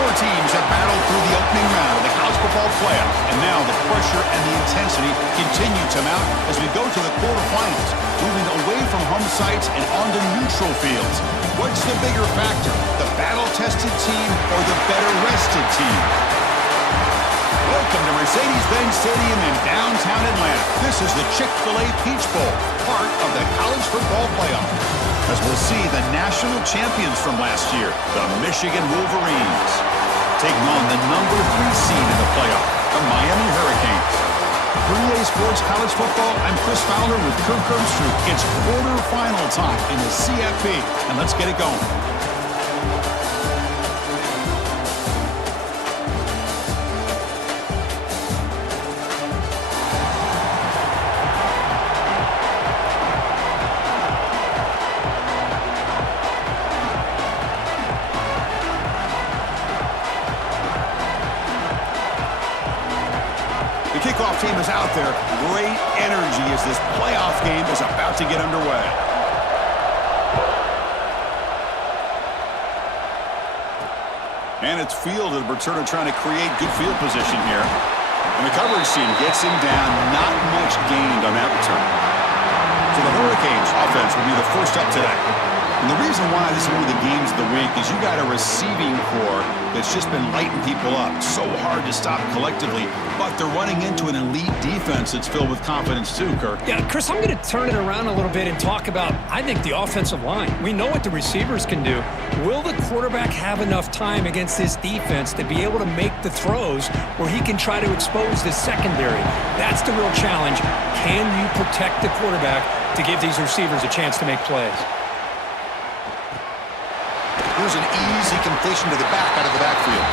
Four teams have battled through the opening round of the college football playoff, and now the pressure and the intensity continue to mount as we go to the quarterfinals, moving away from home sites and onto neutral fields. What's the bigger factor, the battle-tested team or the better-rested team? Welcome to Mercedes-Benz Stadium in downtown Atlanta. This is the Chick-fil-A Peach Bowl, part of the college football playoff. As we'll see the national champions from last year, the Michigan Wolverines, taking on the number 3 seed in the playoff, the Miami Hurricanes. For EA Sports College Football, I'm Chris Fowler with Kirk Herbstreit. It's quarterfinal time in the CFP, and let's get it going. Kickoff team is out there. Great energy as this playoff game is about to get underway. And it's fielded. Returner trying to create good field position here. And the coverage team gets him down. Not much gained on that return. So the Hurricanes offense will be the first up today. And the reason why this is one of the games of the week is you got a receiving core that's just been lighting people up. So hard to stop collectively, but they're running into an elite defense that's filled with confidence too, Kirk. Yeah, Chris, I'm going to turn it around a little bit and talk about, I think, the offensive line. We know what the receivers can do. Will the quarterback have enough time against this defense to be able to make the throws where he can try to expose the secondary? That's the real challenge. Can you protect the quarterback to give these receivers a chance to make plays? Here's an easy completion to the back out of the backfield.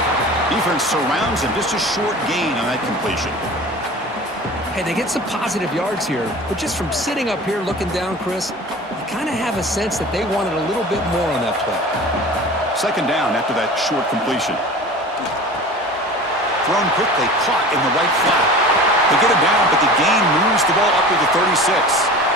Defense surrounds him. Just a short gain on that completion. Hey, they get some positive yards here, but just from sitting up here looking down, Chris, you kind of have a sense that they wanted a little bit more on that play. Second down after that short completion. Thrown quickly, caught in the right flat. They get him down, but the gain moves the ball up to the 36.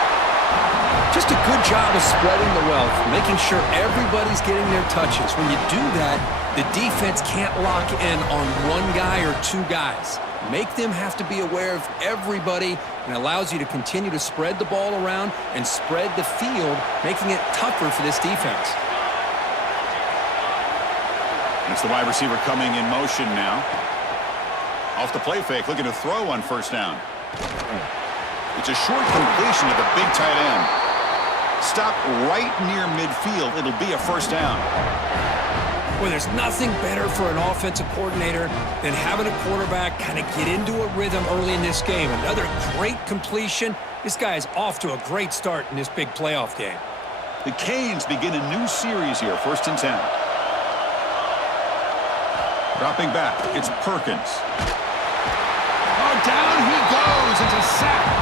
Just a good job of spreading the wealth, making sure everybody's getting their touches. When you do that, the defense can't lock in on one guy or two guys. Make them have to be aware of everybody, and allows you to continue to spread the ball around and spread the field, making it tougher for this defense. It's the wide receiver coming in motion now. Off the play fake, looking to throw on first down. It's a short completion to the big tight end. Stop right near midfield. It'll be a first down. Well, there's nothing better for an offensive coordinator than having a quarterback kind of get into a rhythm early in this game. Another great completion. This guy is off to a great start in this big playoff game. The Canes begin a new series here, 1st and 10. Dropping back, it's Perkins. Oh, down he goes. It's a sack.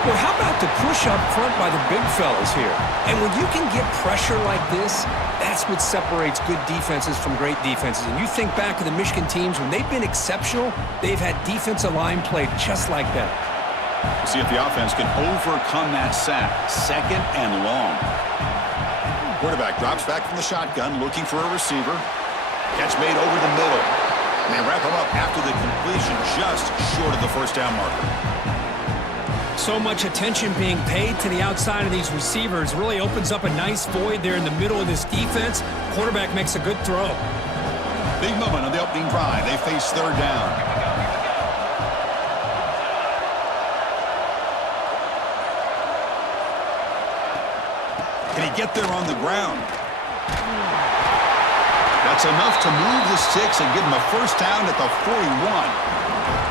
Well, how about the push up front by the big fellas here? And when you can get pressure like this, that's what separates good defenses from great defenses. And you think back to the Michigan teams, when they've been exceptional, they've had defensive line play just like that. We'll see if the offense can overcome that sack. 2nd and long. Quarterback drops back from the shotgun, looking for a receiver. Catch made over the middle. And they wrap him up after the completion, just short of the first down marker. So much attention being paid to the outside of these receivers really opens up a nice void there in the middle of this defense. Quarterback makes a good throw. Big moment on the opening drive. They face 3rd down. Can he get there on the ground? That's enough to move the sticks and give him a first down at the 41.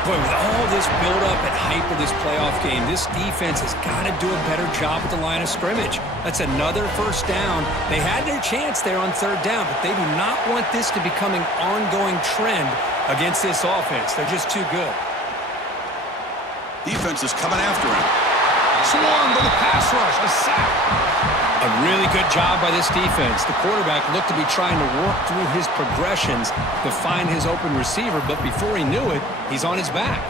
Boy, with all this build-up and hype of this playoff game, this defense has got to do a better job at the line of scrimmage. That's another first down. They had their chance there on 3rd down, but they do not want this to become an ongoing trend against this offense. They're just too good. Defense is coming after him. Swarmed by the pass rush, a sack. A really good job by this defense. The quarterback looked to be trying to work through his progressions to find his open receiver, but before he knew it, he's on his back.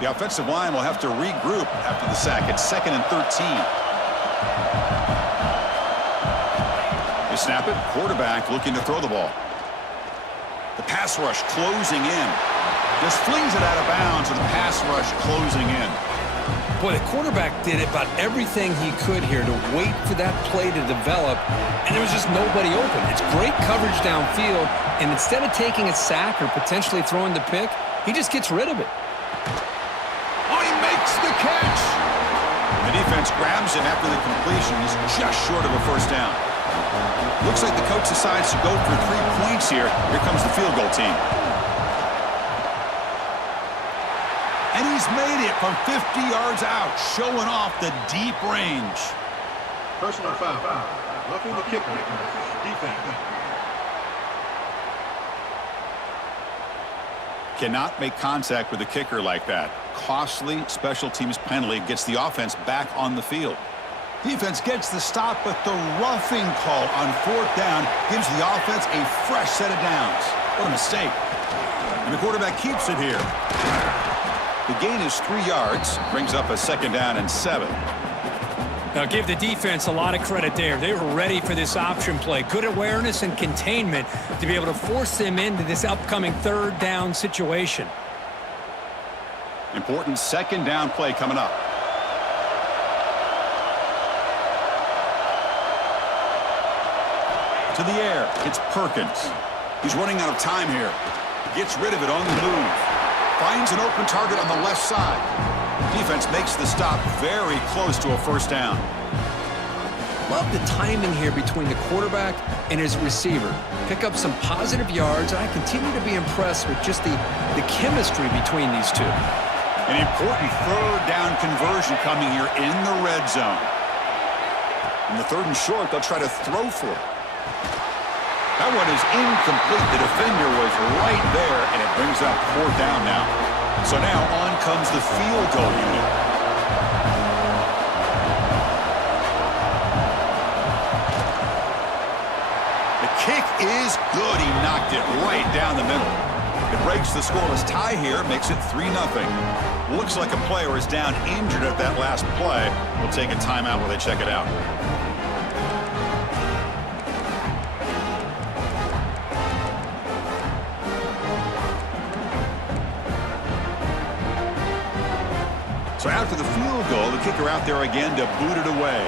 The offensive line will have to regroup after the sack. It's 2nd and 13. They snap it. Quarterback looking to throw the ball. The pass rush closing in. Just flings it out of bounds, and the pass rush closing in. Boy, the quarterback did about everything he could here to wait for that play to develop, and there was just nobody open. It's great coverage downfield, and instead of taking a sack or potentially throwing the pick, he just gets rid of it. Oh, he makes the catch! The defense grabs him after the completion. He's just short of a first down. Looks like the coach decides to go for 3 points here. Here comes the field goal team. And he's made it from 50 yards out, showing off the deep range. Personal foul. Roughing the kicker. Defense. Cannot make contact with the kicker like that. Costly special teams penalty gets the offense back on the field. Defense gets the stop, but the roughing call on 4th down gives the offense a fresh set of downs. What a mistake. And the quarterback keeps it here. The gain is 3 yards, brings up a 2nd down and 7. Now give the defense a lot of credit there. They were ready for this option play. Good awareness and containment to be able to force them into this upcoming 3rd down situation. Important 2nd down play coming up. To the air, it's Perkins. He's running out of time here. Gets rid of it on the move. Finds an open target on the left side. Defense makes the stop very close to a first down. Love the timing here between the quarterback and his receiver. Pick up some positive yards, and I continue to be impressed with just the chemistry between these two. An important 3rd down conversion coming here in the red zone. In the 3rd and short, they'll try to throw for it. That one is incomplete. The defender was right there, and it brings up 4th down now. So now on comes the field goal unit. The kick is good. He knocked it right down the middle. It breaks the scoreless tie here, makes it 3-0. Looks like a player is down injured at that last play. We'll take a timeout while they check it out. So after the field goal, the kicker out there again to boot it away.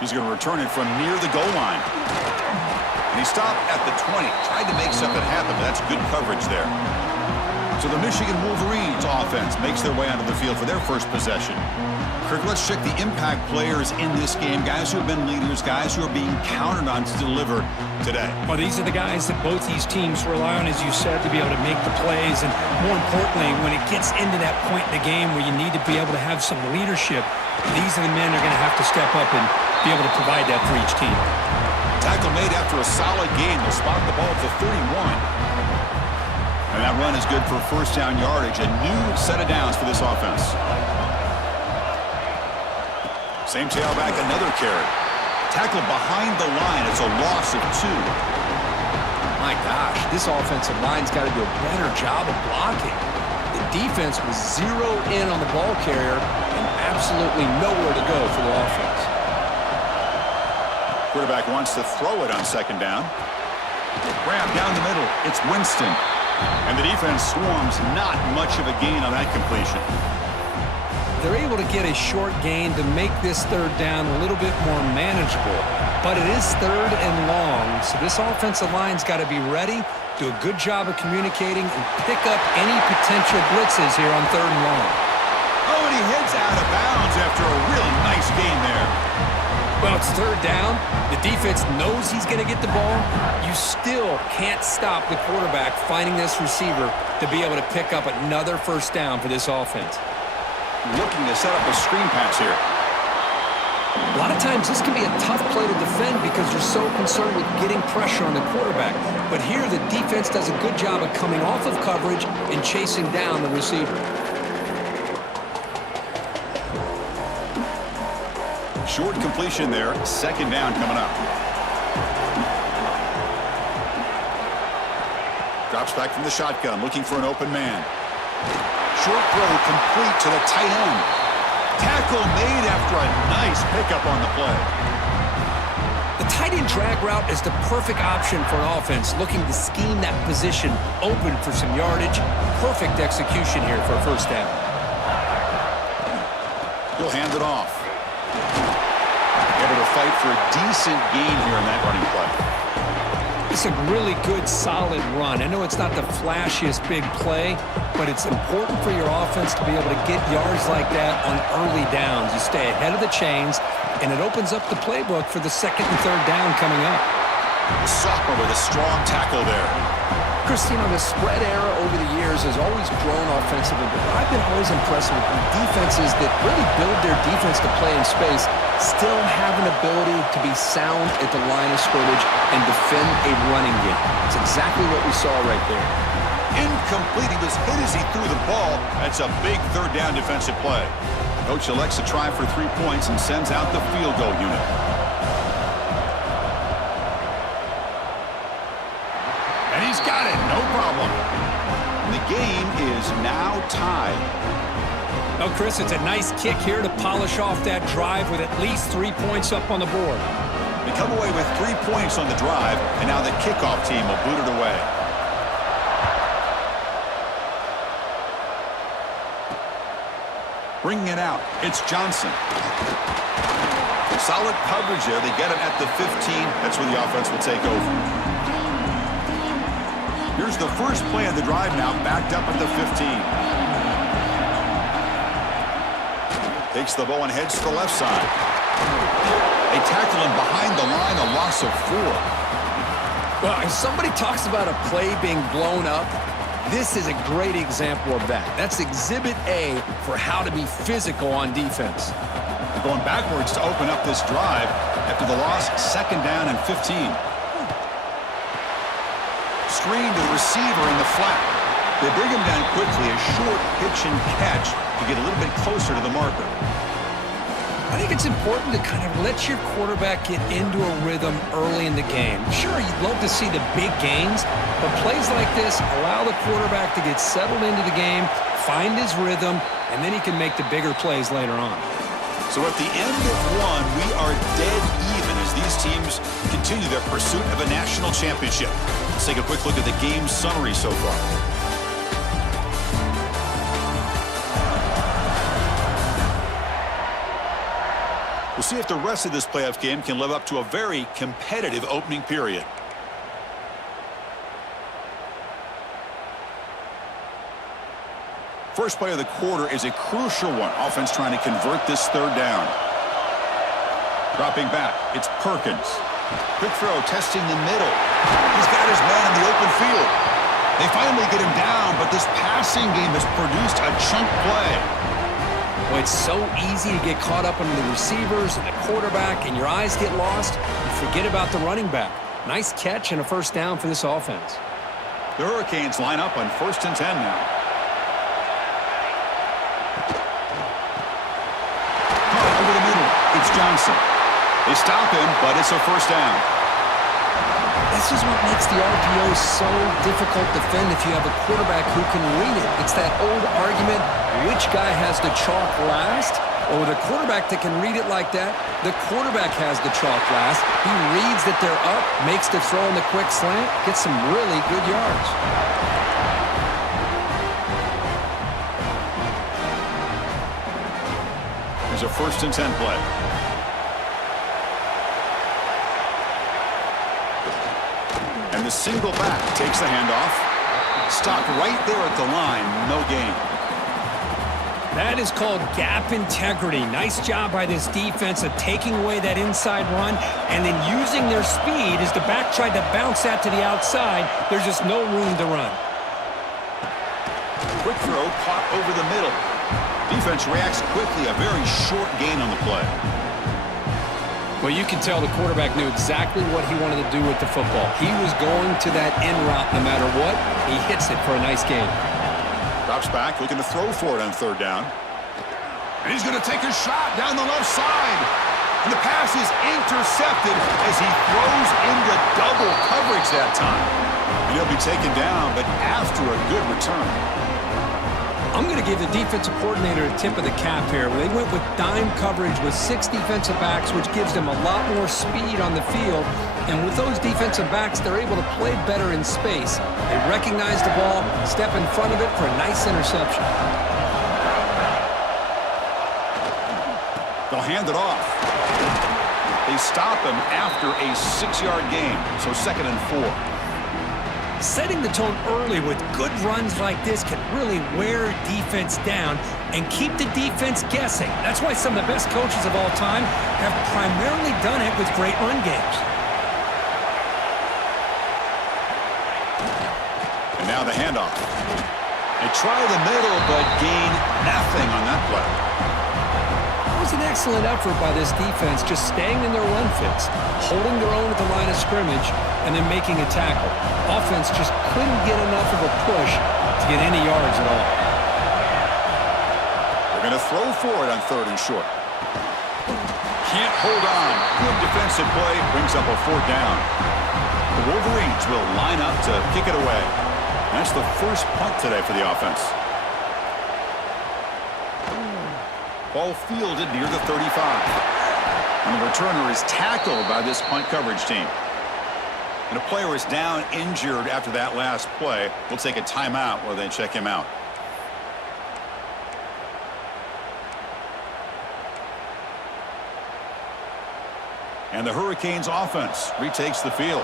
He's going to return it from near the goal line. And he stopped at the 20. Tried to make something happen, but that's good coverage there. So the Michigan Wolverines offense makes their way onto the field for their first possession. Kirk, let's check the impact players in this game. Guys who have been leaders, guys who are being counted on to deliver today. Well, these are the guys that both these teams rely on, as you said, to be able to make the plays. And more importantly, when it gets into that point in the game where you need to be able to have some leadership, these are the men that are going to have to step up and be able to provide that for each team. Tackle made after a solid game. They'll spot the ball at the 31. And that run is good for first down yardage. A new set of downs for this offense. Same tailback, another carry. Tackle behind the line. It's a loss of 2. My gosh, this offensive line's got to do a better job of blocking. The defense was 0 in on the ball carrier and absolutely nowhere to go for the offense. Quarterback wants to throw it on 2nd down. Grab down the middle. It's Winston. And the defense swarms. Not much of a gain on that completion. They're able to get a short gain to make this 3rd down a little bit more manageable. But it is 3rd and long, so this offensive line's got to be ready, do a good job of communicating, and pick up any potential blitzes here on 3rd and long. Oh, and he heads out of bounds after a really nice gain there. Well, it's 3rd down. The defense knows he's going to get the ball. You still can't stop the quarterback finding this receiver to be able to pick up another first down for this offense. Looking to set up a screen pass here. A lot of times this can be a tough play to defend because you're so concerned with getting pressure on the quarterback. But here the defense does a good job of coming off of coverage and chasing down the receiver. Short completion there. 2nd down coming up. Drops back from the shotgun, looking for an open man. Short throw complete to the tight end. Tackle made after a nice pickup on the play. The tight end drag route is the perfect option for an offense looking to scheme that position open for some yardage. Perfect execution here for a first down. He'll hand it off. Able to fight for a decent gain here in that running play. It's a really good, solid run. I know it's not the flashiest big play, but it's important for your offense to be able to get yards like that on early downs. You stay ahead of the chains, and it opens up the playbook for the second and third down coming up. The sophomore with a strong tackle there. Christine, the spread era over the years has always grown offensively, but I've been always impressed with the defenses that really build their defense to play in space, still have an ability to be sound at the line of scrimmage and defend a running game. It's exactly what we saw right there. Incomplete. He was hit as he threw the ball. That's a big third down defensive play. Coach elects to try for 3 points and sends out the field goal unit. And he's got it, no problem. The game is now tied. Oh, Chris, it's a nice kick here to polish off that drive with at least 3 points up on the board. They come away with 3 points on the drive, and now the kickoff team will boot it away. Bringing it out, it's Johnson. Solid coverage there. They get him at the 15. That's where the offense will take over. Here's the first play of the drive now, backed up at the 15. Takes the ball and heads to the left side. They tackle him behind the line, a loss of 4. Well, if somebody talks about a play being blown up, this is a great example of that. That's exhibit A for how to be physical on defense. They're going backwards to open up this drive after the loss, second down and 15. Screen to the receiver in the flat. They bring him down quickly, a short pitch and catch to get a little bit closer to the marker. I think it's important to kind of let your quarterback get into a rhythm early in the game. Sure, you'd love to see the big gains, but plays like this allow the quarterback to get settled into the game, find his rhythm, and then he can make the bigger plays later on. So at the end of one, we are dead even as these teams continue their pursuit of a national championship. Let's take a quick look at the game summary so far. We'll see if the rest of this playoff game can live up to a very competitive opening period. First play of the quarter is a crucial one. Offense trying to convert this third down. Dropping back, it's Perkins. Quick throw, testing the middle. He's got his man in the open field. They finally get him down, but this passing game has produced a chunk play. Well, it's so easy to get caught up in the receivers and the quarterback, and your eyes get lost. You forget about the running back. Nice catch and a first down for this offense. The Hurricanes line up on 1st and 10 now. Over the middle, it's Johnson. They stop him, but it's a first down. This is what makes the RPO so difficult to defend if you have a quarterback who can read it. It's that old argument, which guy has the chalk last? Or with a quarterback that can read it like that, the quarterback has the chalk last. He reads that they're up, makes the throw in the quick slant, gets some really good yards. Here's a 1st and 10 play. And the single back takes the handoff. Stopped right there at the line. No gain. That is called gap integrity. Nice job by this defense of taking away that inside run and then using their speed as the back tried to bounce that to the outside. There's just no room to run. Quick throw caught over the middle. Defense reacts quickly. A very short gain on the play. Well, you can tell the quarterback knew exactly what he wanted to do with the football. He was going to that in route no matter what. He hits it for a nice gain. Drops back, looking to throw for it on 3rd down. And he's going to take a shot down the left side. And the pass is intercepted as he throws into double coverage that time. And he'll be taken down, but after a good return. I'm going to give the defensive coordinator a tip of the cap here. They went with dime coverage with 6 defensive backs, which gives them a lot more speed on the field. And with those defensive backs, they're able to play better in space. They recognize the ball, step in front of it for a nice interception. They'll hand it off. They stop him after a 6-yard gain, so 2nd and 4. Setting the tone early with good runs like this can really wear defense down and keep the defense guessing. That's why some of the best coaches of all time have primarily done it with great run games. And now the handoff. They try the middle, but gain nothing on that play. It was an excellent effort by this defense, just staying in their run fits, holding their own at the line of scrimmage, and then making a tackle. Offense just couldn't get enough of a push to get any yards at all. They're going to throw for it on 3rd and short. Can't hold on. Good defensive play brings up a 4th down. The Wolverines will line up to kick it away. That's the first punt today for the offense. Ball fielded near the 35. And the returner is tackled by this punt coverage team. And a player is down injured after that last play. We'll take a timeout while they check him out. And the Hurricanes offense retakes the field.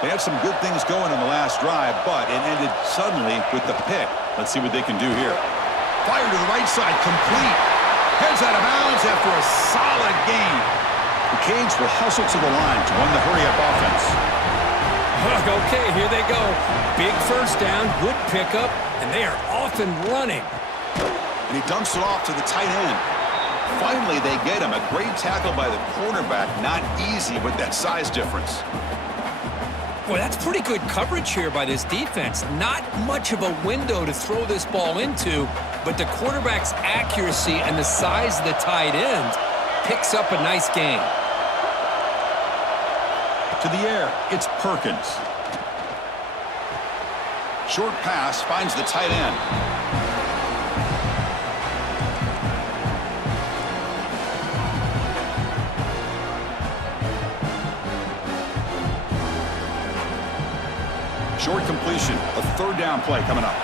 They had some good things going in the last drive, but it ended suddenly with the pick. Let's see what they can do here. Fire to the right side, complete. Heads out of bounds after a solid gain. The Canes will hustle to the line to run the hurry-up offense. Okay, here they go. Big first down, good pickup, and they are off and running. And he dumps it off to the tight end. Finally, they get him. A great tackle by the quarterback. Not easy with that size difference. Boy, that's pretty good coverage here by this defense. Not much of a window to throw this ball into, but the quarterback's accuracy and the size of the tight end picks up a nice gain. To the air, it's Perkins. Short pass finds the tight end. Short completion, a 3rd down play coming up.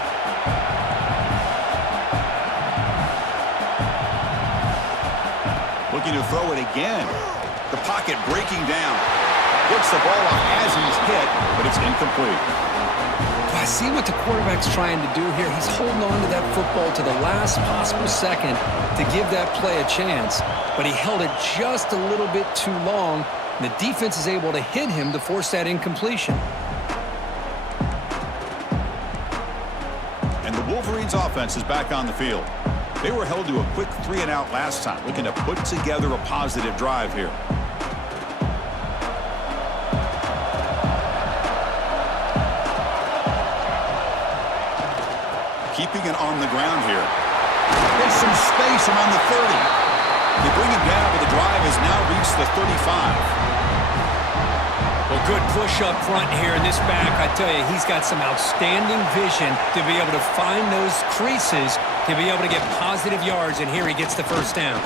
Looking to throw it again. The pocket breaking down. Gets the ball off as he's hit, but it's incomplete. I see what the quarterback's trying to do here. He's holding on to that football to the last possible second to give that play a chance, but he held it just a little bit too long, and the defense is able to hit him to force that incompletion. And the Wolverines offense is back on the field. They were held to a quick 3-and-out last time, looking to put together a positive drive here. Keeping it on the ground here. There's some space around the 30. They bring him down, but the drive has now reached the 35. Well, good push up front here in this back. I tell you, he's got some outstanding vision to be able to find those creases, to be able to get positive yards, and here he gets the first down.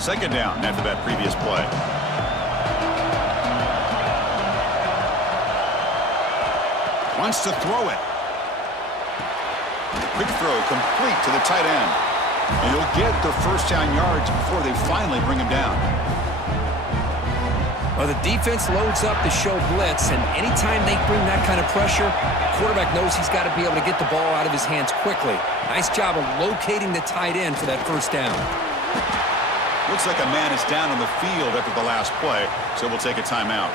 Second down after that previous play. Wants to throw it. Quick throw complete to the tight end. And he'll get their first down yards before they finally bring him down. Well, the defense loads up to show blitz, and anytime they bring that kind of pressure, the quarterback knows he's got to be able to get the ball out of his hands quickly. Nice job of locating the tight end for that first down. Looks like a man is down on the field after the last play, so we'll take a timeout.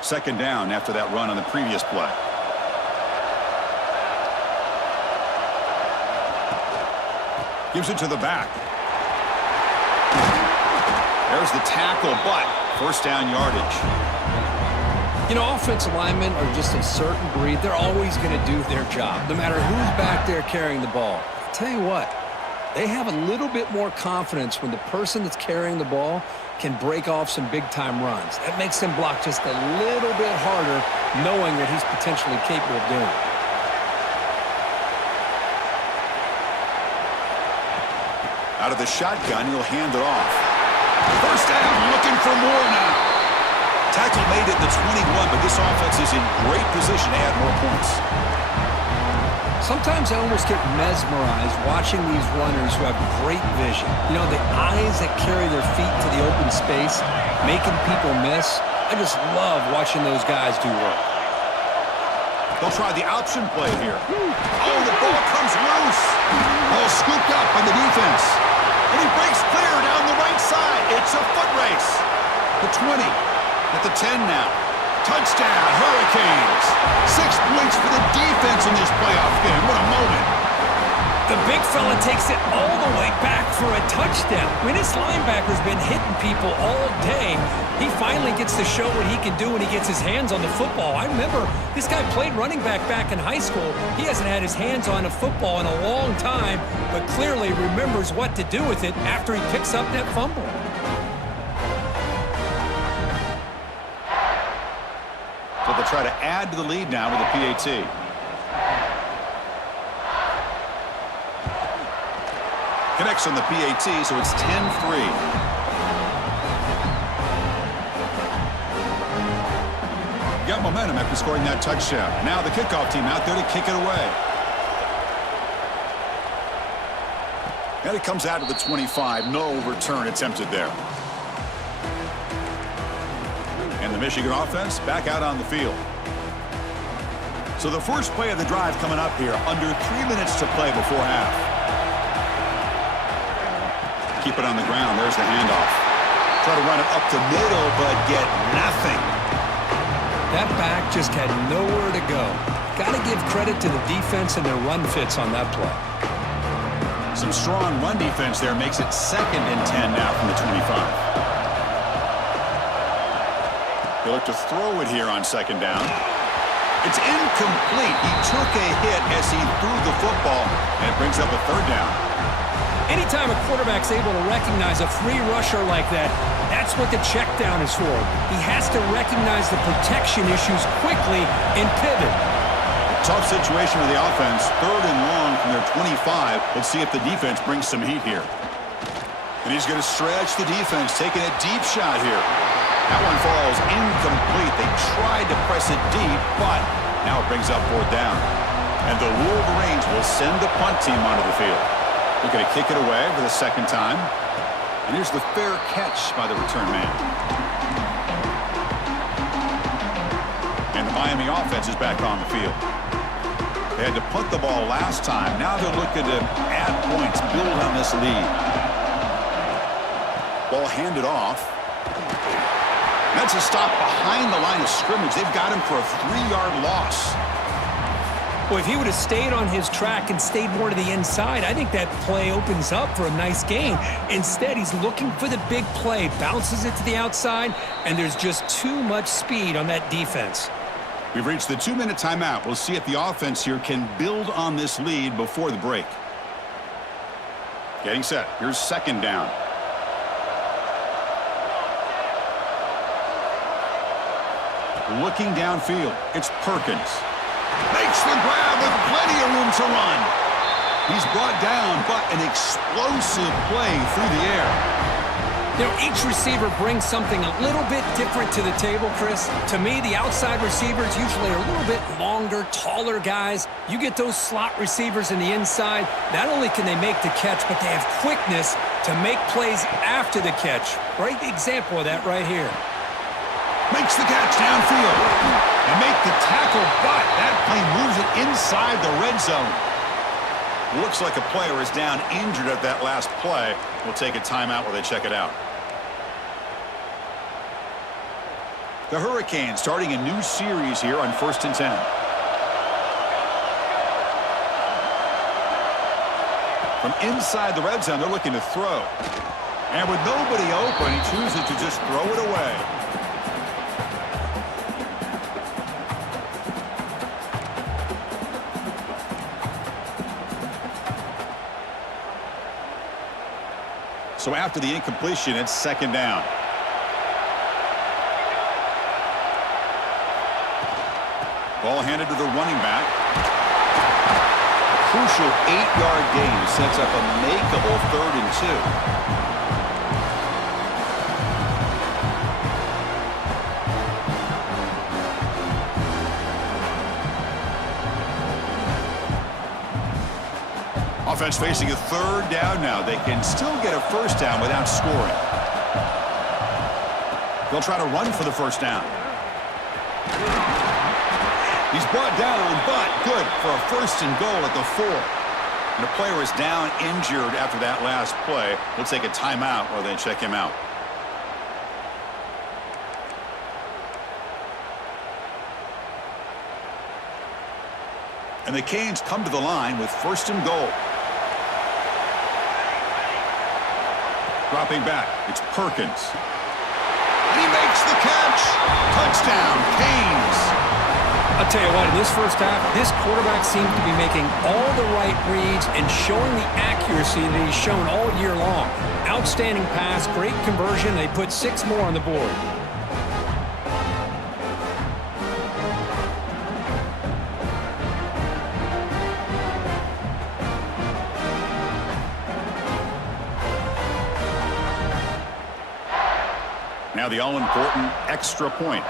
Second down after that run on the previous play. Gives it to the back. There's the tackle, but first down yardage. You know, offensive linemen are just a certain breed. They're always going to do their job, no matter who's back there carrying the ball. I'll tell you what, they have a little bit more confidence when the person that's carrying the ball can break off some big-time runs. That makes them block just a little bit harder, knowing what he's potentially capable of doing. Out of the shotgun, he'll hand it off. First down, looking for more now. Tackle made at the 21, but this offense is in great position to add more points. Sometimes I almost get mesmerized watching these runners who have great vision. You know, the eyes that carry their feet to the open space, making people miss. I just love watching those guys do work. They'll try the option play here. Oh, the ball comes loose. Ball scooped up by the defense. And he breaks clear down the right side. It's a foot race. The 20, at the 10 now. Touchdown, Hurricanes. 6 points for the defense in this playoff game. What a moment. The big fella takes it all the way back for a touchdown. I mean, this linebacker's been hitting people all day. He finally gets to show what he can do when he gets his hands on the football. I remember this guy played running back in high school. He hasn't had his hands on a football in a long time, but clearly remembers what to do with it after he picks up that fumble. So they'll try to add to the lead now with a PAT. Connects on the PAT, so it's 10-3. Got momentum after scoring that touchdown. Now the kickoff team out there to kick it away. And it comes out to the 25. No return attempted there. And the Michigan offense back out on the field. So the first play of the drive coming up here. Under 3 minutes to play before half. Keep it on the ground. There's the handoff. Try to run it up the middle, but get nothing. That back just had nowhere to go. Got to give credit to the defense and their run fits on that play. Some strong run defense there makes it 2nd and 10 now from the 25. He'll look to throw it here on 2nd down. It's incomplete. He took a hit as he threw the football, and it brings up a 3rd down. Anytime a quarterback's able to recognize a free rusher like that, that's what the check down is for. He has to recognize the protection issues quickly and pivot. Tough situation for the offense. 3rd and long from their 25. Let's see if the defense brings some heat here. And he's going to stretch the defense, taking a deep shot here. That one falls incomplete. They tried to press it deep, but now it brings up 4th down. And the Wolverines will send the punt team onto the field. They're going to kick it away for the 2nd time. And here's the fair catch by the return man. And the Miami offense is back on the field. They had to punt the ball last time. Now they're looking to add points, build on this lead. Ball handed off. That's a stop behind the line of scrimmage. They've got him for a 3-yard loss. Well, if he would have stayed on his track and stayed more to the inside, I think that play opens up for a nice gain. Instead, he's looking for the big play, bounces it to the outside, and there's just too much speed on that defense. We've reached the 2-minute timeout. We'll see if the offense here can build on this lead before the break. Getting set. Here's 2nd down. Looking downfield. It's Perkins. Makes the grab with plenty of room to run. He's brought down, but an explosive play through the air. You know, each receiver brings something a little bit different to the table, Chris. To me, the outside receivers usually are a little bit longer, taller guys. You get those slot receivers in the inside, not only can they make the catch, but they have quickness to make plays after the catch. Great example of that right here. Makes the catch downfield and make the tackle, but that play moves it inside the red zone. Looks like a player is down injured at that last play. We'll take a timeout while they check it out. The Hurricanes starting a new series here on 1st and 10. From inside the red zone, they're looking to throw. And with nobody open, he chooses to just throw it away. So after the incompletion, it's second down. Ball handed to the running back. A crucial 8-yard gain sets up a makeable 3rd and 2. Offense facing a 3rd down now. They can still get a 1st down without scoring. They'll try to run for the 1st down. He's brought down, but good for a 1st and goal at the 4. And the player is down injured after that last play. We'll take a timeout while they check him out. And the Canes come to the line with 1st and goal. Dropping back, it's Perkins. He makes the catch. Touchdown, Canes. I'll tell you what, in this first half, this quarterback seems to be making all the right reads and showing the accuracy that he's shown all year long. Outstanding pass, great conversion. They put 6 more on the board. Now the all-important extra point.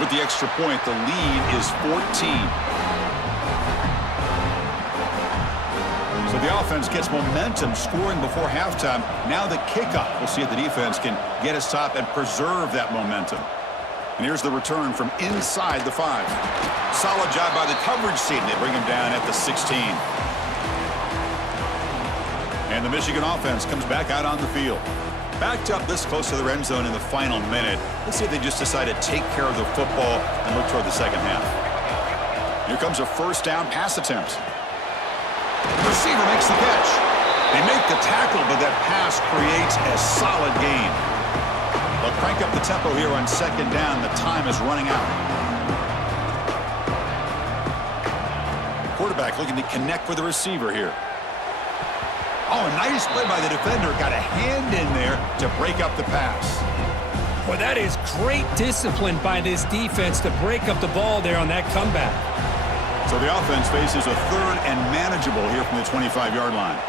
With the extra point, the lead is 14. So the offense gets momentum, scoring before halftime. Now the kickoff. We'll see if the defense can get a stop and preserve that momentum. And here's the return from inside the 5. Solid job by the coverage team. They bring him down at the 16. And the Michigan offense comes back out on the field. Backed up this close to the end zone in the final minute. Let's see if they just decide to take care of the football and look toward the second half. Here comes a 1st down pass attempt. The receiver makes the catch. They make the tackle, but that pass creates a solid gain. They'll crank up the tempo here on 2nd down. The time is running out. Quarterback looking to connect with the receiver here. Oh, a nice play by the defender. Got a hand in there to break up the pass. Well, that is great discipline by this defense to break up the ball there on that comeback. So the offense faces a 3rd and manageable here from the 25-yard line.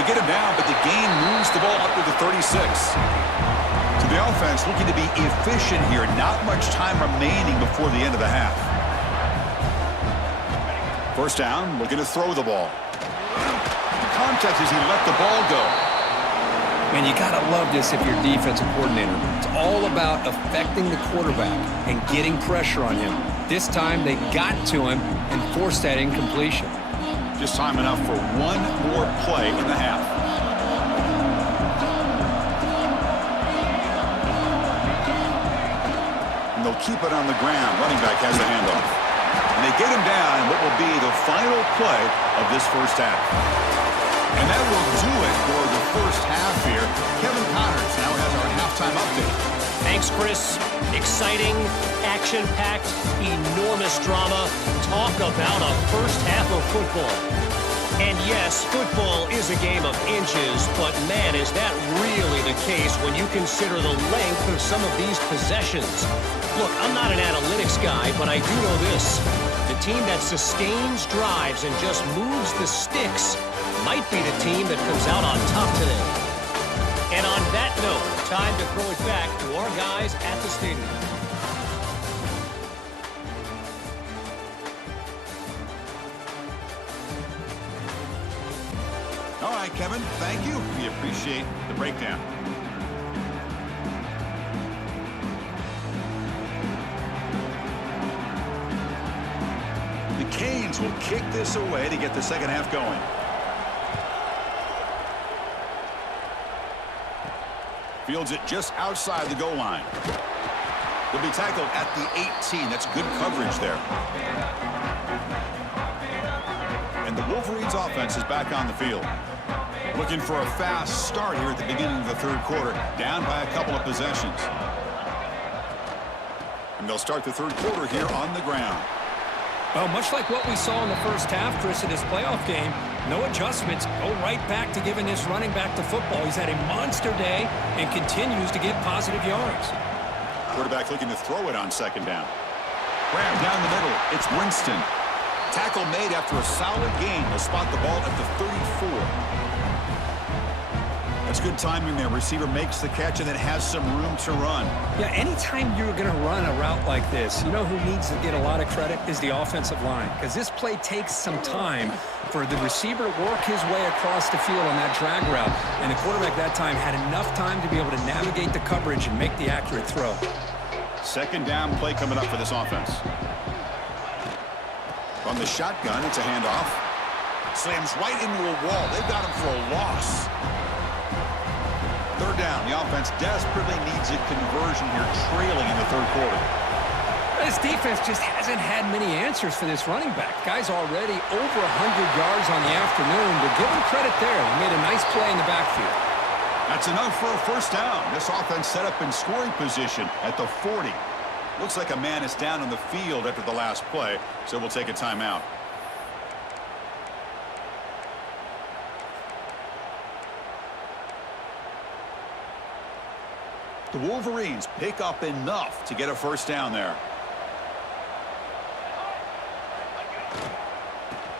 They get him down, but the gain moves the ball up to the 36. So the offense looking to be efficient here. Not much time remaining before the end of the half. 1st down, looking to throw the ball. Contact as he let the ball go. Man, you got to love this if you're a defensive coordinator. It's all about affecting the quarterback and getting pressure on him. This time, they got to him and forced that incompletion. Just time enough for one more play in the half. And they'll keep it on the ground. Running back has the handoff. And they get him down in what will be the final play of this first half. And that will do it for the first half here. Kevin Connors now has our halftime update. Thanks, Chris. Exciting, action-packed, enormous drama. Talk about a first half of football. And yes, football is a game of inches, but man, is that really the case when you consider the length of some of these possessions. Look, I'm not an analytics guy, but I do know this. The team that sustains drives and just moves the sticks might be the team that comes out on top today. And on that note, time to throw it back to our guys at the stadium. All right, Kevin, thank you. We appreciate the breakdown. The Canes will kick this away to get the second half going. Fields it just outside the goal line. They'll be tackled at the 18. That's good coverage there. And the Wolverines offense is back on the field. Looking for a fast start here at the beginning of the third quarter. Down by a couple of possessions. And they'll start the third quarter here on the ground. Well, much like what we saw in the first half, Chris, in this playoff game, no adjustments. Go right back to giving this running back to football. He's had a monster day and continues to get positive yards. Quarterback looking to throw it on second down. Grab down the middle. It's Winston. Tackle made after a solid gain. They'll spot the ball at the 34. That's good timing there. Receiver makes the catch and then has some room to run. Yeah, anytime you're going to run a route like this, you know who needs to get a lot of credit is the offensive line, because this play takes some time for the receiver to work his way across the field on that drag route, and the quarterback that time had enough time to be able to navigate the coverage and make the accurate throw. Second down play coming up for this offense. From the shotgun, it's a handoff. Slams right into a wall. They've got him for a loss. Third down. The offense desperately needs a conversion here, trailing in the third quarter. This defense just hasn't had many answers for this running back. Guy's already over 100 yards on the afternoon, but give him credit there. He made a nice play in the backfield. That's enough for a first down. This offense set up in scoring position at the 40. Looks like a man is down on the field after the last play, so we'll take a timeout. The Wolverines pick up enough to get a first down there.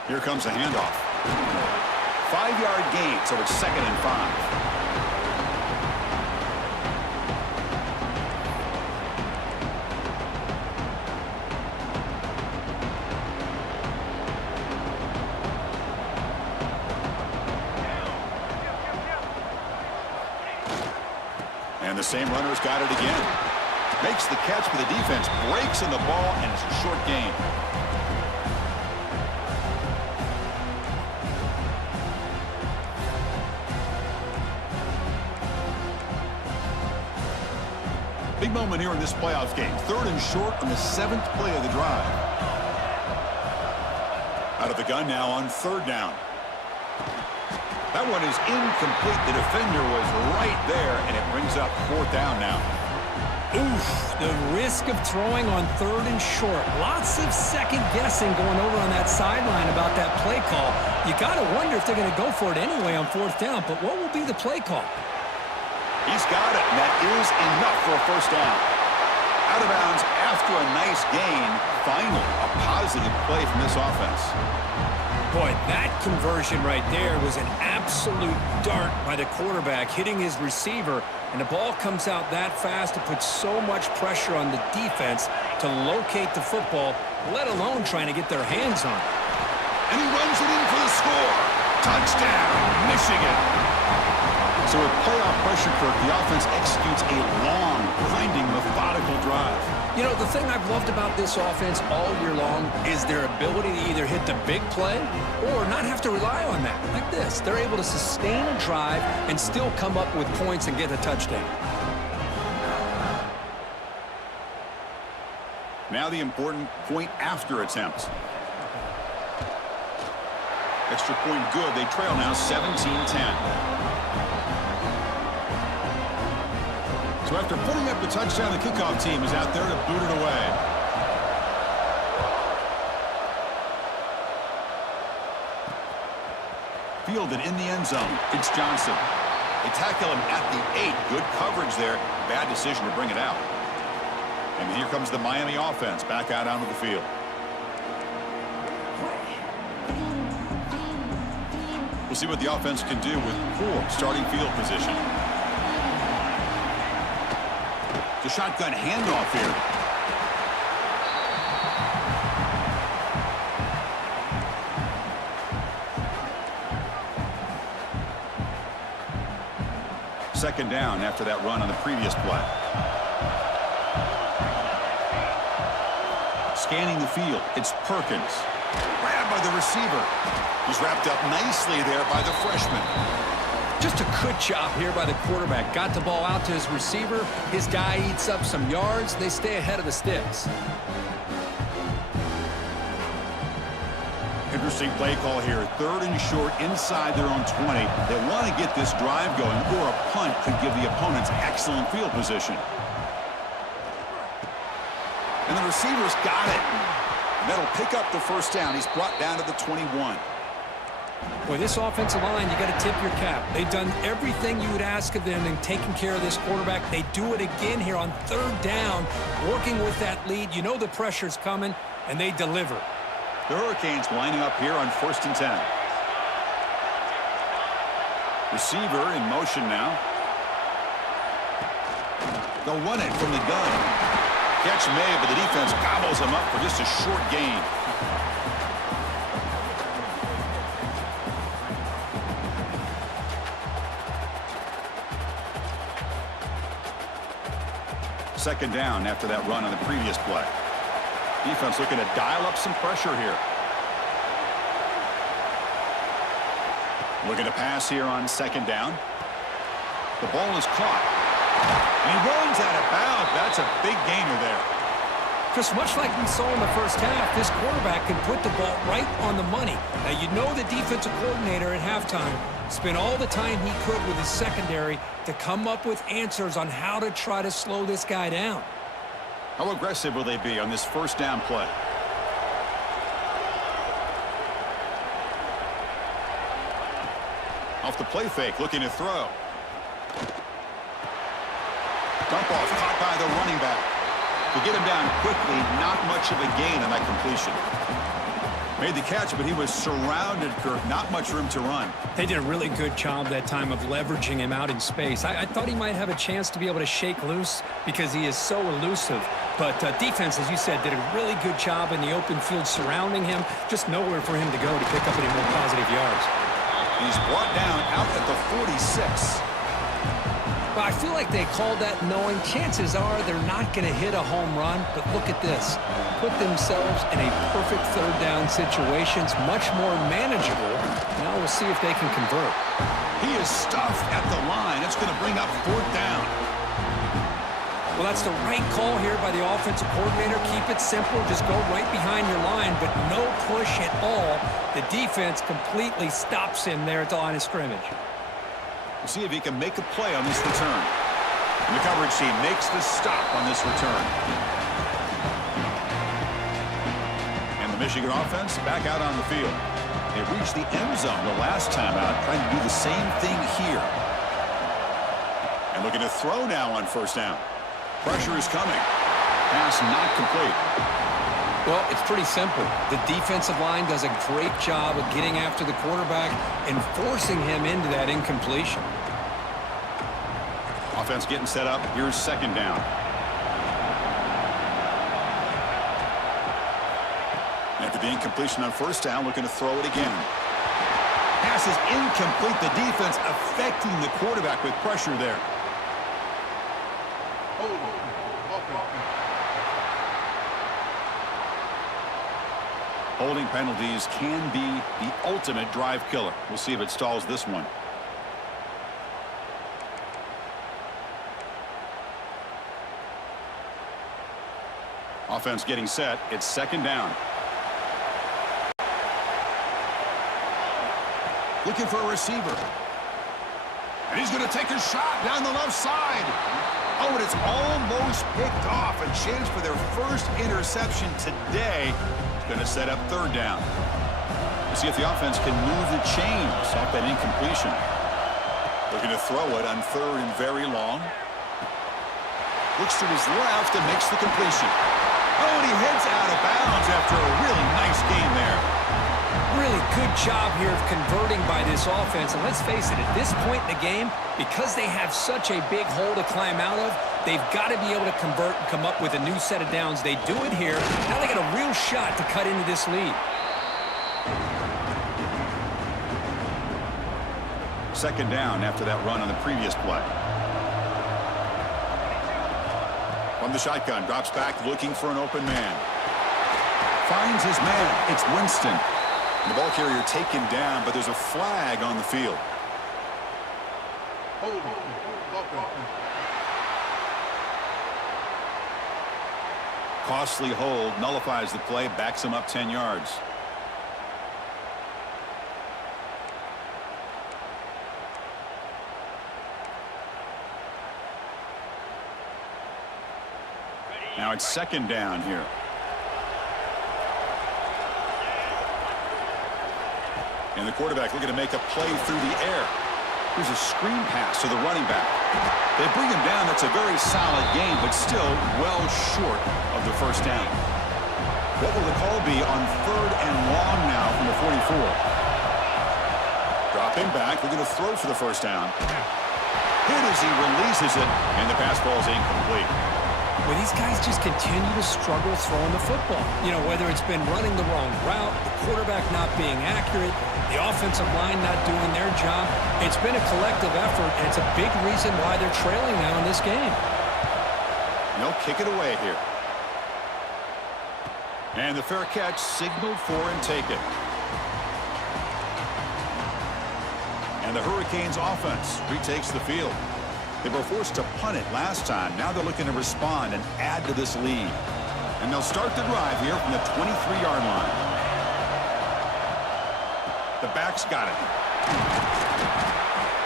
Here comes a handoff. 5-yard gain, so it's 2nd and 5. And the same runner's got it again. Makes the catch, but the defense breaks in the ball, and it's a short gain. Big moment here in this playoff game. 3rd and short on the 7th play of the drive. Out of the gun now on 3rd down. That one is incomplete. The defender was right there, and it brings up 4th down now. Oof, the risk of throwing on 3rd and short. Lots of second guessing going over on that sideline about that play call. You got to wonder if they're going to go for it anyway on 4th down, but what will be the play call? He's got it, and that is enough for a first down. Out of bounds after a nice gain. Finally, a positive play from this offense. Boy, that conversion right there was an absolute dart by the quarterback, hitting his receiver, and the ball comes out that fast to put so much pressure on the defense to locate the football, let alone trying to get their hands on it. And he runs it in for the score. Touchdown, Michigan. So with playoff pressure, Kirk, the offense executes a long, grinding, methodical drive. You know, the thing I've loved about this offense all year long is their ability to either hit the big play or not have to rely on that. Like this, they're able to sustain a drive and still come up with points and get a touchdown. Now the important point after attempt. Extra point good. They trail now 17-10. So after putting up the touchdown, the kickoff team is out there to boot it away. Fielded in the end zone. It's Johnson. They tackle him at the 8. Good coverage there. Bad decision to bring it out. And here comes the Miami offense back out onto the field. We'll see what the offense can do with poor starting field position. The shotgun handoff here. Second down after that run on the previous play. Scanning the field, it's Perkins. Grabbed by the receiver. He's wrapped up nicely there by the freshman. Just a good job here by the quarterback. Got the ball out to his receiver. His guy eats up some yards. They stay ahead of the sticks. Interesting play call here. 3rd and short inside their own 20. They want to get this drive going, or a punt could give the opponents excellent field position. And the receiver's got it. And that'll pick up the first down. He's brought down to the 21. Boy, this offensive line, you got to tip your cap. They've done everything you would ask of them in taking care of this quarterback. They do it again here on third down, working with that lead. You know the pressure's coming, and they deliver. The Hurricanes lining up here on 1st and 10. Receiver in motion now. They'll run it from the gun. Catch made, but the defense gobbles him up for just a short gain. Second down after that run on the previous play. Defense looking to dial up some pressure here. Looking to pass here on second down. The ball is caught. And he runs out of bounds. That's a big gainer there. Just much like we saw in the first half, this quarterback can put the ball right on the money. Now, you know the defensive coordinator at halftime spent all the time he could with his secondary to come up with answers on how to try to slow this guy down. How aggressive will they be on this first down play? Off the play fake, looking to throw. Dump off, caught by the running back. To get him down quickly, not much of a gain on that completion. Made the catch, but he was surrounded, Kirk. Not much room to run. They did a really good job that time of leveraging him out in space. I thought he might have a chance to be able to shake loose because he is so elusive. But defense, as you said, did a really good job in the open field surrounding him. Just nowhere for him to go to pick up any more positive yards. He's brought down out at the 46. Well, I feel like they called that knowing chances are they're not going to hit a home run. But look at this. Put themselves in a perfect third down situation. It's much more manageable. Now we'll see if they can convert. He is stuffed at the line. It's going to bring up fourth down. Well, that's the right call here by the offensive coordinator. Keep it simple. Just go right behind your line, but no push at all. The defense completely stops him there at the line of scrimmage. We'll see if he can make a play on this return. And the coverage team makes the stop on this return. And the Michigan offense back out on the field. They reached the end zone the last time out, trying to do the same thing here. And looking to throw now on first down. Pressure is coming. Pass not complete. Well, it's pretty simple. The defensive line does a great job of getting after the quarterback and forcing him into that incompletion. Offense getting set up. Here's second down. After the incompletion on first down, looking to throw it again. Pass is incomplete. The defense affecting the quarterback with pressure there. Holding penalties can be the ultimate drive killer. We'll see if it stalls this one. Offense getting set. It's second down. Looking for a receiver. And he's going to take a shot down the left side. Oh, and it's almost picked off. A chance for their first interception today. It's going to set up third down. We'll see if the offense can move the chains off that incompletion. Looking to throw it on third and very long. Looks to his left and makes the completion. Oh, and he heads out of bounds after a really nice game there. Really good job here of converting by this offense. And let's face it, at this point in the game, because they have such a big hole to climb out of, they've got to be able to convert and come up with a new set of downs. They do it here. Now they got a real shot to cut into this lead. Second down after that run on the previous play. From the shotgun, drops back looking for an open man. Finds his man. It's Winston. The ball carrier taken down, but there's a flag on the field. Costly hold, nullifies the play, backs him up 10 yards. Now it's second down here. And the quarterback looking to make a play through the air. Here's a screen pass to the running back. They bring him down. That's a very solid game, but still well short of the first down. What will the call be on 3rd and long now from the 44? Dropping back, looking to throw for the first down. Hit as he releases it, and the pass ball is incomplete. Well, these guys just continue to struggle throwing the football. You know, whether it's been running the wrong route, the quarterback not being accurate, the offensive line not doing their job. It's been a collective effort, and it's a big reason why they're trailing now in this game. They'll kick it away here. And the fair catch signaled for and taken. And the Hurricanes offense retakes the field. They were forced to punt it last time. Now they're looking to respond and add to this lead. And they'll start the drive here from the 23-yard line. The back's got it.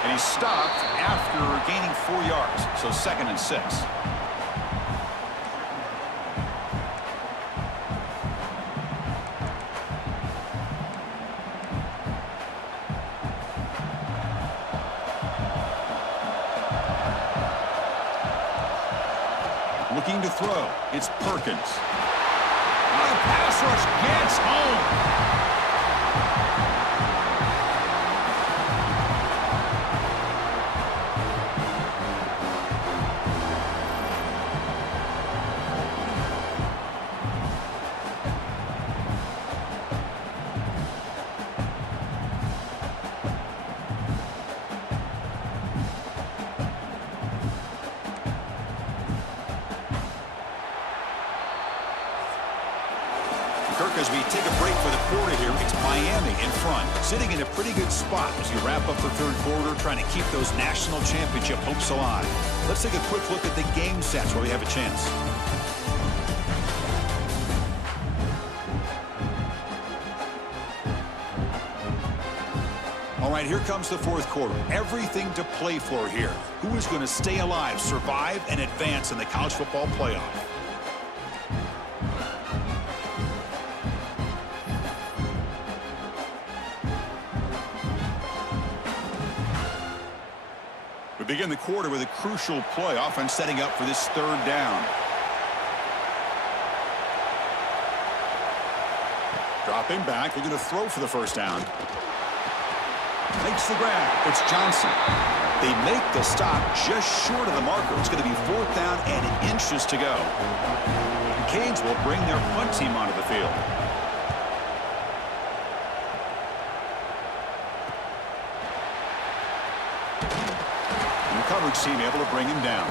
And he stopped after gaining 4 yards. So 2nd and 6. Looking to throw. It's Perkins. Oh, the pass rush gets home. Kirk, as we take a break for the quarter here, it's Miami in front, sitting in a pretty good spot as you wrap up the 3rd quarter, trying to keep those national championship hopes alive. Let's take a quick look at the game stats where we have a chance. All right, here comes the 4th quarter. Everything to play for here. Who is going to stay alive, survive, and advance in the college football playoff? We begin the quarter with a crucial play, offense setting up for this 3rd down. Dropping back, looking to throw for the first down. Makes the grab. It's Johnson. They make the stop just short of the marker. It's going to be 4th down and inches to go. The Canes will bring their punt team onto the field. Coverage team able to bring him down.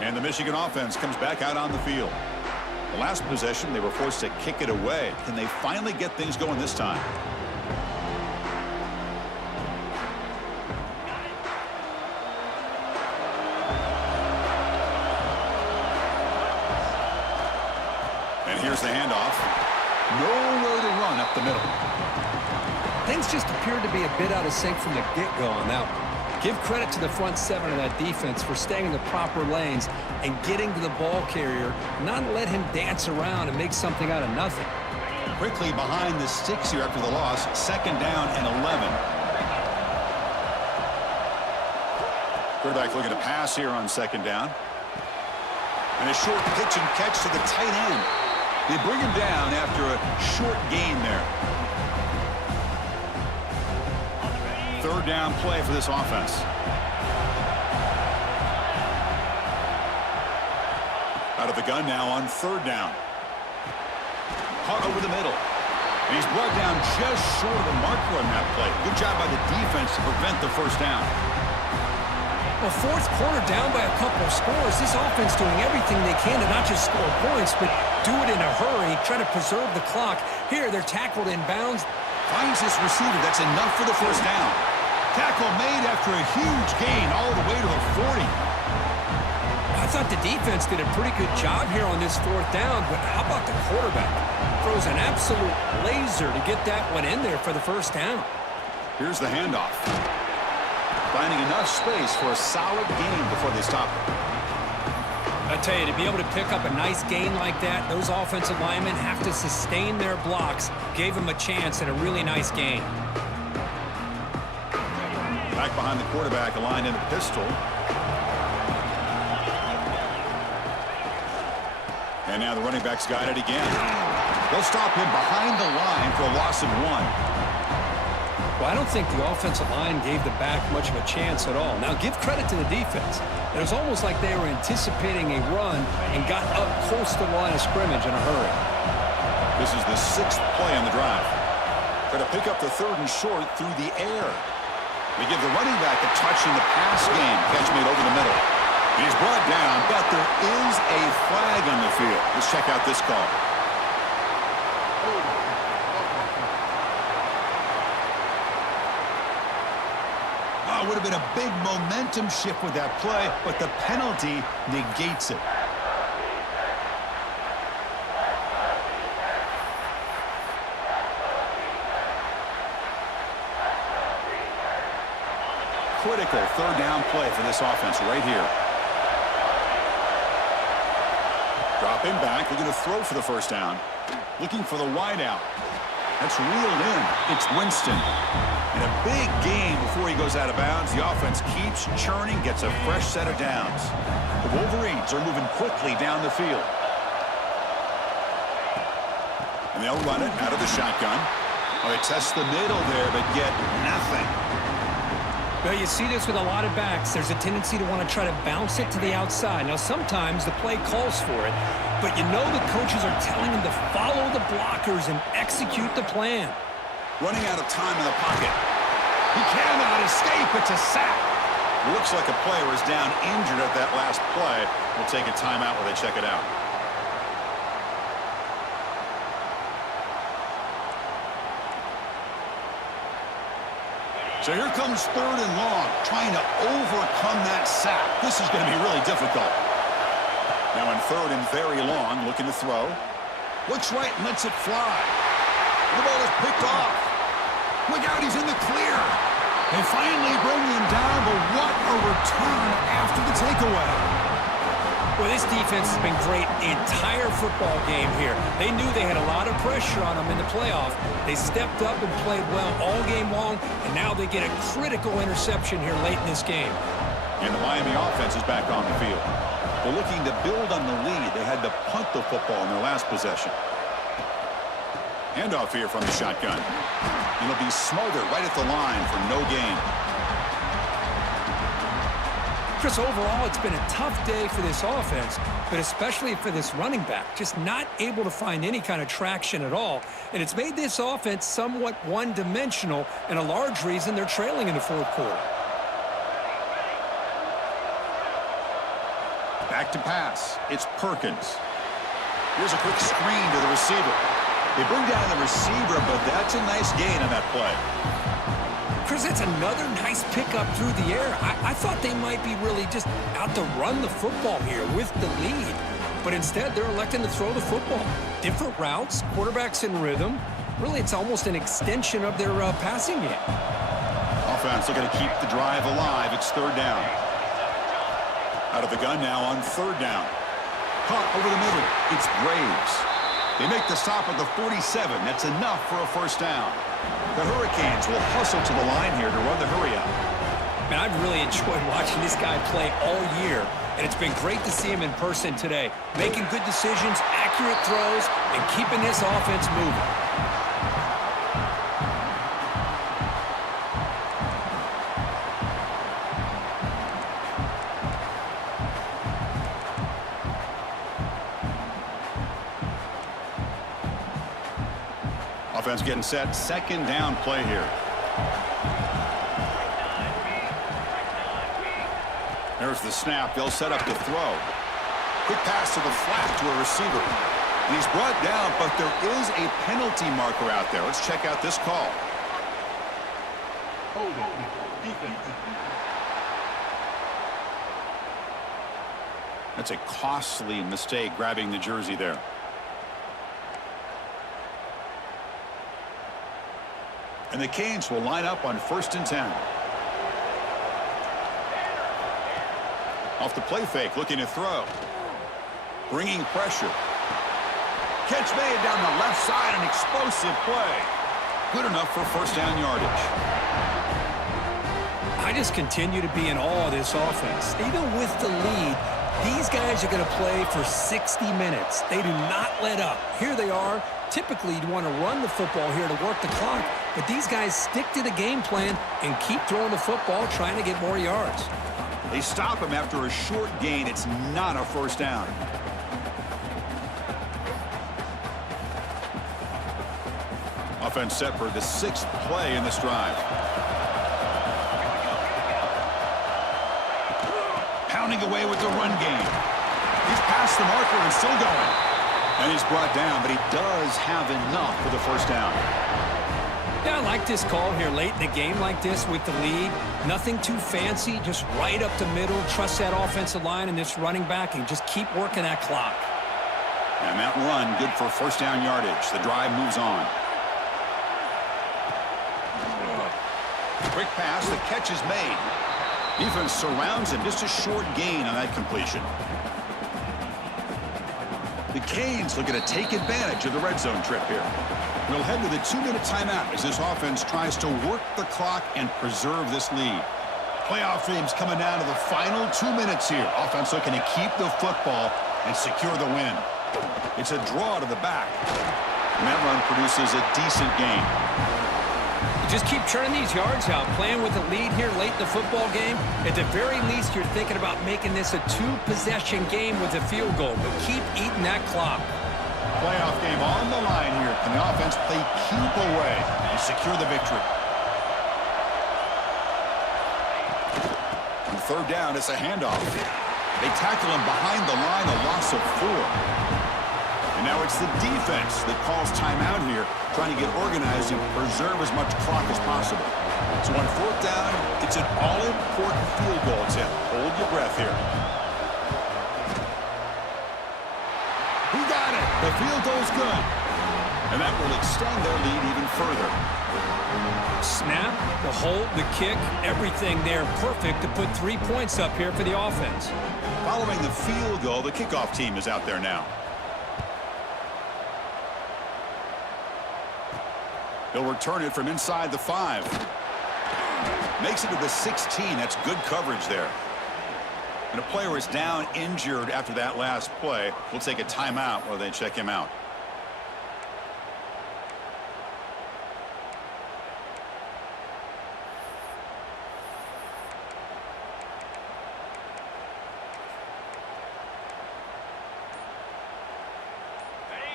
And the Michigan offense comes back out on the field. The last possession, they were forced to kick it away. Can they finally get things going this time? And here's the handoff. Nowhere to run up the middle. Things just appeared to be a bit out of sync from the get-go on that one. Give credit to the front 7 of that defense for staying in the proper lanes and getting to the ball carrier, not let him dance around and make something out of nothing. Quickly behind the sticks here after the loss, 2nd down and 11. Quarterback looking to pass here on 2nd down. And a short pitch and catch to the tight end. They bring him down after a short gain there. 3rd down play for this offense. Out of the gun now on 3rd down. Caught over the middle. And he's brought down just short of the marker on that play. Good job by the defense to prevent the 1st down. Well, 4th quarter down by a couple of scores. This offense doing everything they can to not just score points, but do it in a hurry, try to preserve the clock. Here, they're tackled in bounds. Finds his receiver. That's enough for the 1st down. Tackle made after a huge gain all the way to the 40. I thought the defense did a pretty good job here on this 4th down, but how about the quarterback? Throws an absolute laser to get that one in there for the 1st down. Here's the handoff. finding enough space for a solid gain before they stop it. I tell you, to be able to pick up a nice gain like that, those offensive linemen have to sustain their blocks. Gave them a chance at a really nice gain. Back behind the quarterback, aligned in the pistol. And now the running back's got it again. They'll stop him behind the line for a loss of 1. Well, I don't think the offensive line gave the back much of a chance at all. Now, give credit to the defense. It was almost like they were anticipating a run and got up close to the line of scrimmage in a hurry. This is the 6th play on the drive. Try to pick up the 3rd and short through the air. They give the running back a touch in the pass game. Catch made over the middle. He's brought down, but there is a flag on the field. Let's check out this call. Would have been a big momentum shift with that play, but the penalty negates it. Critical 3rd down play for this offense right here. Dropping back, looking to throw for the 1st down. Looking for the wide out. That's reeled in. It's Winston. In a big game before he goes out of bounds, the offense keeps churning, gets a fresh set of downs. The Wolverines are moving quickly down the field. And they'll run it out of the shotgun. Oh, they test the middle there, but get nothing. Well, you see this with a lot of backs. There's a tendency to want to try to bounce it to the outside. Now, sometimes the play calls for it, but you know the coaches are telling them to follow the blockers and execute the plan. Running out of time in the pocket. He cannot escape. It's a sack. Looks like a player is down injured at that last play. We'll take a timeout while they check it out. So here comes 3rd and long, trying to overcome that sack. This is going to be really difficult. Now in 3rd and very long, looking to throw. Looks right and lets it fly. The ball is picked off. Look out, he's in the clear. They finally bring him down, but what a return after the takeaway. Well, this defense has been great the entire football game here. They knew they had a lot of pressure on them in the playoff. They stepped up and played well all game long, and now they get a critical interception here late in this game. And the Miami offense is back on the field. They're looking to build on the lead. They had to punt the football in their last possession. Handoff here from the shotgun. And it'll be Smother right at the line for no gain. Chris, overall, it's been a tough day for this offense, but especially for this running back. Just not able to find any kind of traction at all. And it's made this offense somewhat one-dimensional, and a large reason they're trailing in the 4th quarter. Back to pass. It's Perkins. Here's a quick screen to the receiver. They bring down the receiver, but that's a nice gain on that play. Chris, that's another nice pickup through the air. I thought they might be really just out to run the football here with the lead. But instead, they're electing to throw the football. Different routes, quarterbacks in rhythm. Really, it's almost an extension of their passing game. Offense looking to keep the drive alive. It's 3rd down. Out of the gun now on 3rd down. Caught over the middle. It's Graves. They make the stop at the 47. That's enough for a 1st down. The Hurricanes will hustle to the line here to run the hurry up. Man, I've really enjoyed watching this guy play all year, and it's been great to see him in person today. Making good decisions, accurate throws, and keeping this offense moving. Offense getting set. 2nd down play here. There's the snap. They'll set up the throw. Quick pass to the flat to a receiver. And he's brought down, but there is a penalty marker out there. Let's check out this call. That's a costly mistake, grabbing the jersey there. And the Canes will line up on 1st and 10. Off the play fake, looking to throw. Bringing pressure. Catch made down the left side, an explosive play. Good enough for first down yardage. I just continue to be in awe of this offense. Even with the lead, these guys are going to play for 60 minutes. They do not let up. Here they are. Typically, you'd want to run the football here to work the clock, but these guys stick to the game plan and keep throwing the football, trying to get more yards. They stop him after a short gain. It's not a first down. Offense set for the 6th play in this drive. Pounding away with the run game. He's past the marker and still going. And he's brought down, but he does have enough for the first down. Yeah, I like this call here late in the game like this with the lead. Nothing too fancy, just right up the middle. Trust that offensive line and this running back and just keep working that clock. And that run, good for first down yardage. The drive moves on. Quick pass, the catch is made. Defense surrounds him, just a short gain on that completion. The Canes looking to take advantage of the red zone trip here. We'll head to the 2-minute timeout as this offense tries to work the clock and preserve this lead. Playoff games coming down to the final 2 minutes here. Offense looking to keep the football and secure the win. It's a draw to the back. And that run produces a decent gain. Just keep churning these yards out, playing with a lead here late in the football game. At the very least, you're thinking about making this a 2-possession game with a field goal, but keep eating that clock. Playoff game on the line here. Can the offense play keep away and secure the victory? On 3rd down, it's a handoff. They tackle him behind the line, a loss of 4. And now it's the defense that calls timeout here, trying to get organized and preserve as much clock as possible. So on 4th down, it's an all-important field goal attempt. Hold your breath here. He got it. The field goal's good. And that will extend their lead even further. Snap, the hold, the kick, everything there perfect to put 3 points up here for the offense. Following the field goal, the kickoff team is out there now. He'll return it from inside the 5. Makes it to the 16. That's good coverage there. And a player is down injured after that last play. We'll take a timeout while they check him out.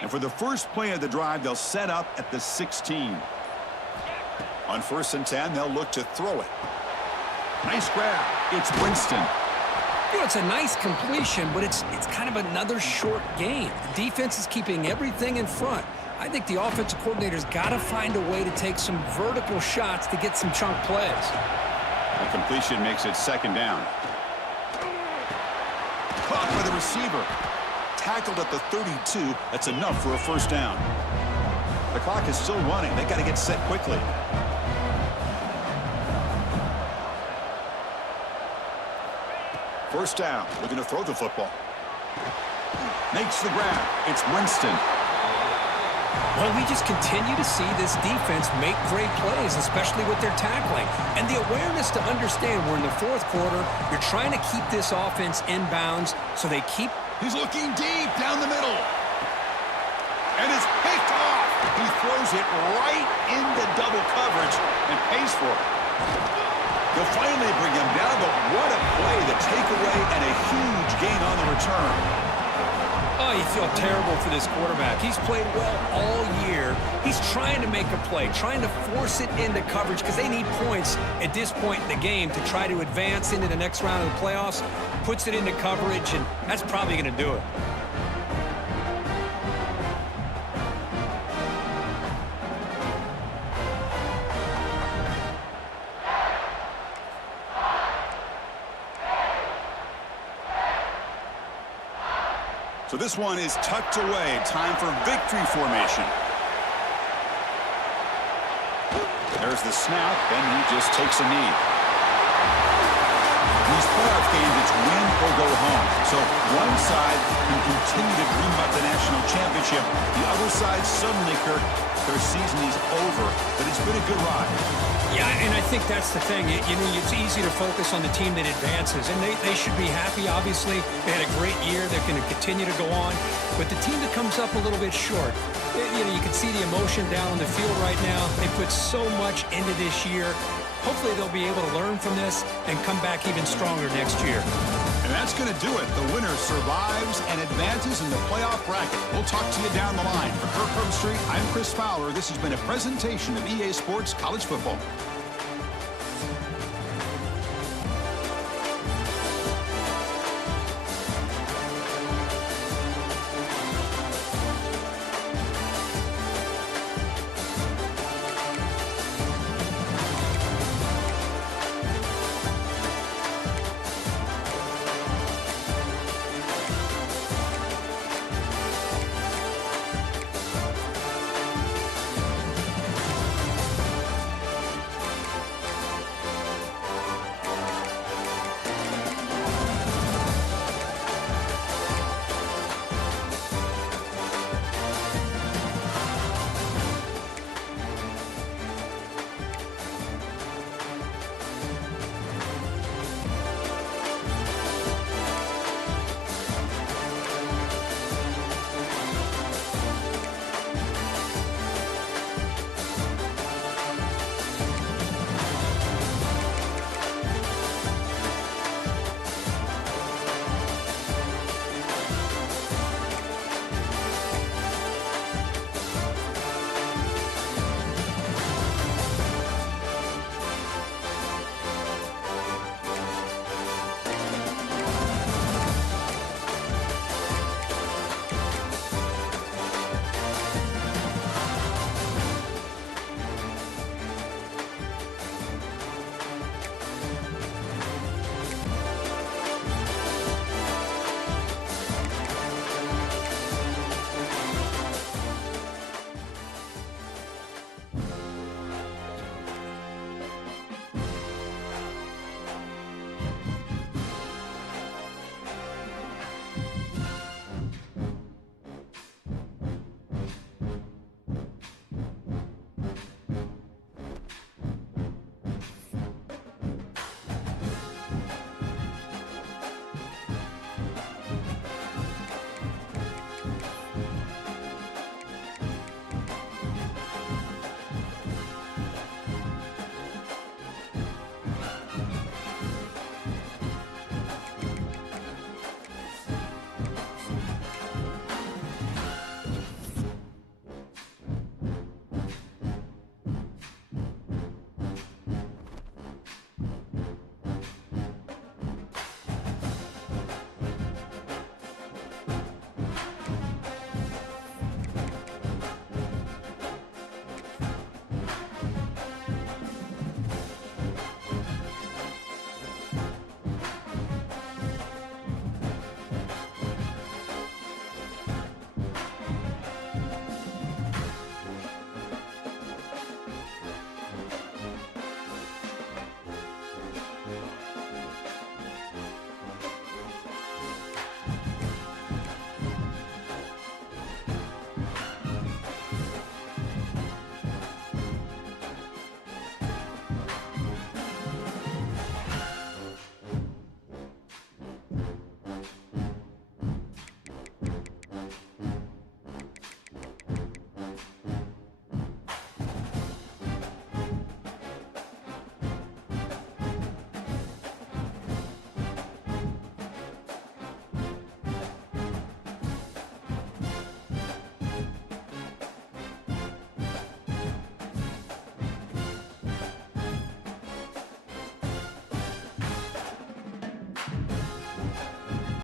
And for the first play of the drive, they'll set up at the 16. On 1st and 10, they'll look to throw it. Nice grab. It's Winston. You know, it's a nice completion, but it's kind of another short game. The defense is keeping everything in front. I think the offensive coordinator's got to find a way to take some vertical shots to get some chunk plays. The completion makes it 2nd down. Caught by the receiver. Tackled at the 32. That's enough for a first down. The clock is still running. They got to get set quickly. First down. Looking to throw the football. Makes the grab. It's Winston. Well, we just continue to see this defense make great plays, especially with their tackling. And the awareness to understand we're in the 4th quarter. You're trying to keep this offense in bounds so they keep. He's looking deep down the middle. And it's picked off. He throws it right into double coverage and pays for it. They'll finally bring him down, but what a play, the takeaway, and a huge gain on the return. Oh, you feel terrible for this quarterback. He's played well all year. He's trying to make a play, trying to force it into coverage because they need points at this point in the game to try to advance into the next round of the playoffs. Puts it into coverage, and that's probably going to do it. So this one is tucked away. Time for victory formation. There's the snap, and he just takes a knee. In these playoff games, it's win or go home. So one side can continue to dream about the national championship. The other side suddenly, Kirk, their season is over, but it's been a good ride. Yeah, and I think that's the thing. It's easy to focus on the team that advances, and they should be happy, obviously. They had a great year. They're going to continue to go on. But the team that comes up a little bit short, you can see the emotion down on the field right now. They put so much into this year. Hopefully they'll be able to learn from this and come back even stronger next year. And that's going to do it. The winner survives and advances in the playoff bracket. We'll talk to you down the line. For Kirk Herbstreit, I'm Chris Fowler. This has been a presentation of EA Sports College Football.